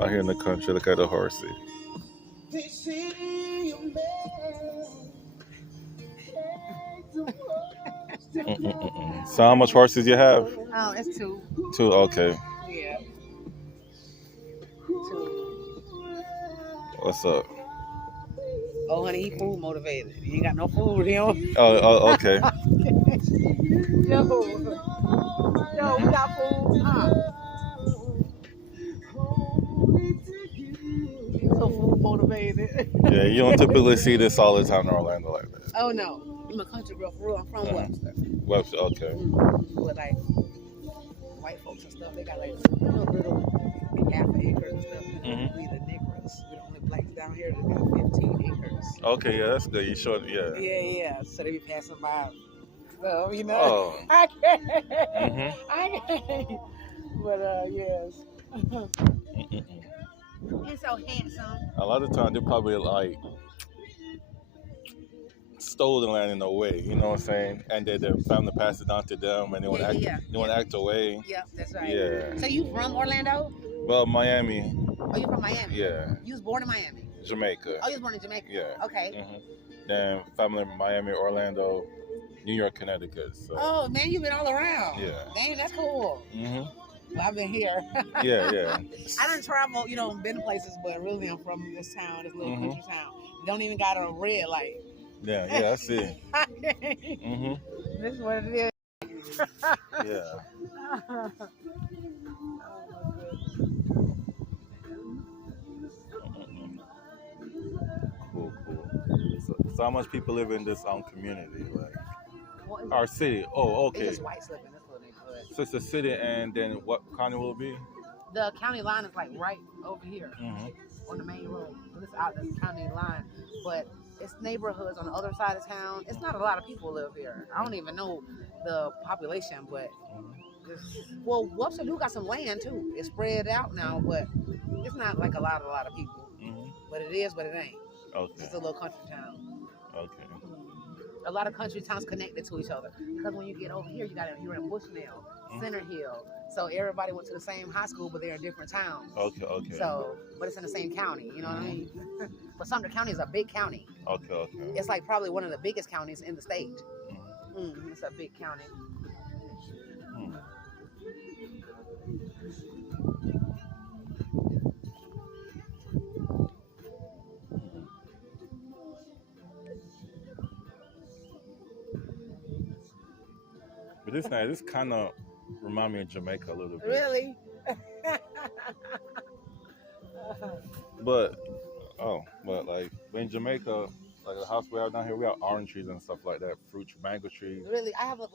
Out here in the country, look at the horsey. So how much horses you have? Oh, it's two. Two. Okay. Yeah. Two. What's up? Oh, honey, he food motivated. He ain't got no food, you know. Okay. Yo, we got food. He's so food motivated. Yeah, you don't typically see this all the time in Orlando like that. Oh no, I'm a country girl for real. I'm from Webster. Webster, okay. But like white folks and stuff, they got like little half acres and stuff. We the Negroes. We the only blacks down here that got 15 acres. Okay, yeah, that's good. You showed, yeah. Yeah. So they be passing by. So you know, Oh. I can't. I can't. But yes. He's so handsome. A lot of times they probably like stole the land in a way, you know what I'm saying? And then their family passed it down to them, and they want to act away. Yep, that's right. Yeah. So you from Orlando? Well, Miami. Oh, you from Miami? Yeah. You was born in Miami? Jamaica. Oh, you was born in Jamaica? Yeah. Okay. Then family in Miami, Orlando, New York, Connecticut. So. Oh man, you've been all around. Yeah. Dang, that's cool. Well, I've been here. Yeah. I done travel, been to places, but really I'm from this town, this little country town. Don't even got a red light. Yeah, I see. This is what it is. Yeah. Cool. So how much people live in this community, like our city? Oh, okay. It's just whites live in this little neighborhood. So it's a city, and then what county will it be? The county line is like right over here on the main road. It's out the county line, but it's neighborhoods on the other side of town. It's not a lot of people live here. I don't even know the population, but well, Webster do got some land too. It's spread out now, but it's not like a lot of people. But it is, but it ain't. Okay. It's a little country town. Okay. A lot of country towns connected to each other because when you get over here, you're in Bushnell, Center Hill. So everybody went to the same high school, but they're in different towns. Okay. So, but it's in the same county. You know what I mean? But Sumter County is a big county. Okay. It's like probably one of the biggest counties in the state. It's a big county. But this kind of remind me of Jamaica a little bit. Really? But like in Jamaica, like the house we have down here, we have orange trees and stuff like that, mango trees. Really,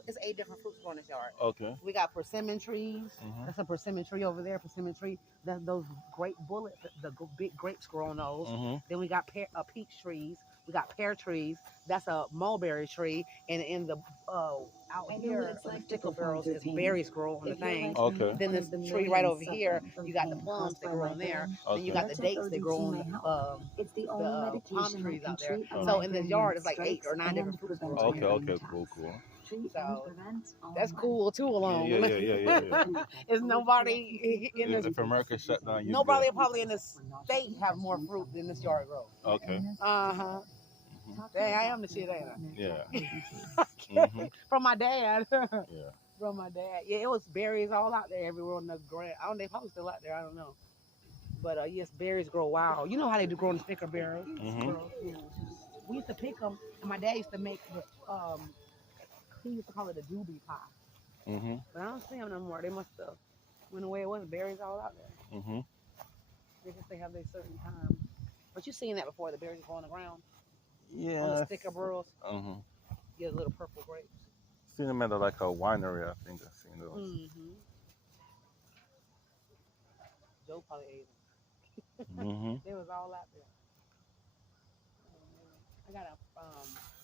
it's 8 different fruits growing in this yard. Okay. We got persimmon trees. That's a persimmon tree over there. Persimmon tree. Those great bullets, the big grapes grow on those. Then we got peach trees. We got pear trees. That's a mulberry tree. And in the out here, the stickle barrels is berries grow on the thing. Okay. Then this tree right over here, you got the plums that grow on there. Then you got the dates that grow on the palm trees out there. So in the yard, it's like 8 or 9 different fruits. Okay, cool. So that's cool too. Along. Yeah. Is nobody in this? If America shut down, Nobody probably in the state have more fruit than this yard grows. Okay. Dang, I am the shit, ain't I? Yeah. From my dad. Yeah. From my dad. Yeah, it was berries all out there everywhere on the ground. I don't know, they probably still out there. I don't know. But yes, berries grow wild. You know how they do grow in the sticker berries. We used to pick them, and my dad used to make the he used to call it a doobie pie. But I don't see them no more. They must have went away. It wasn't berries all out there. They just they have their certain time. But you seen that before? The berries go on the ground. Yeah. On the sticker burls. Get little purple grapes. Seen them at like a winery, I think. I've seen those. Joe probably ate them. They was all out there.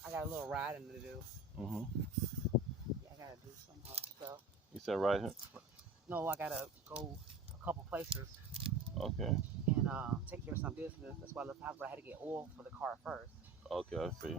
I got a little riding to do. Yeah, I gotta do some stuff. You said right here? No, I gotta go a couple places. Okay. And take care of some business. That's why I left the house, but I had to get oil for the car first. Okay, I see.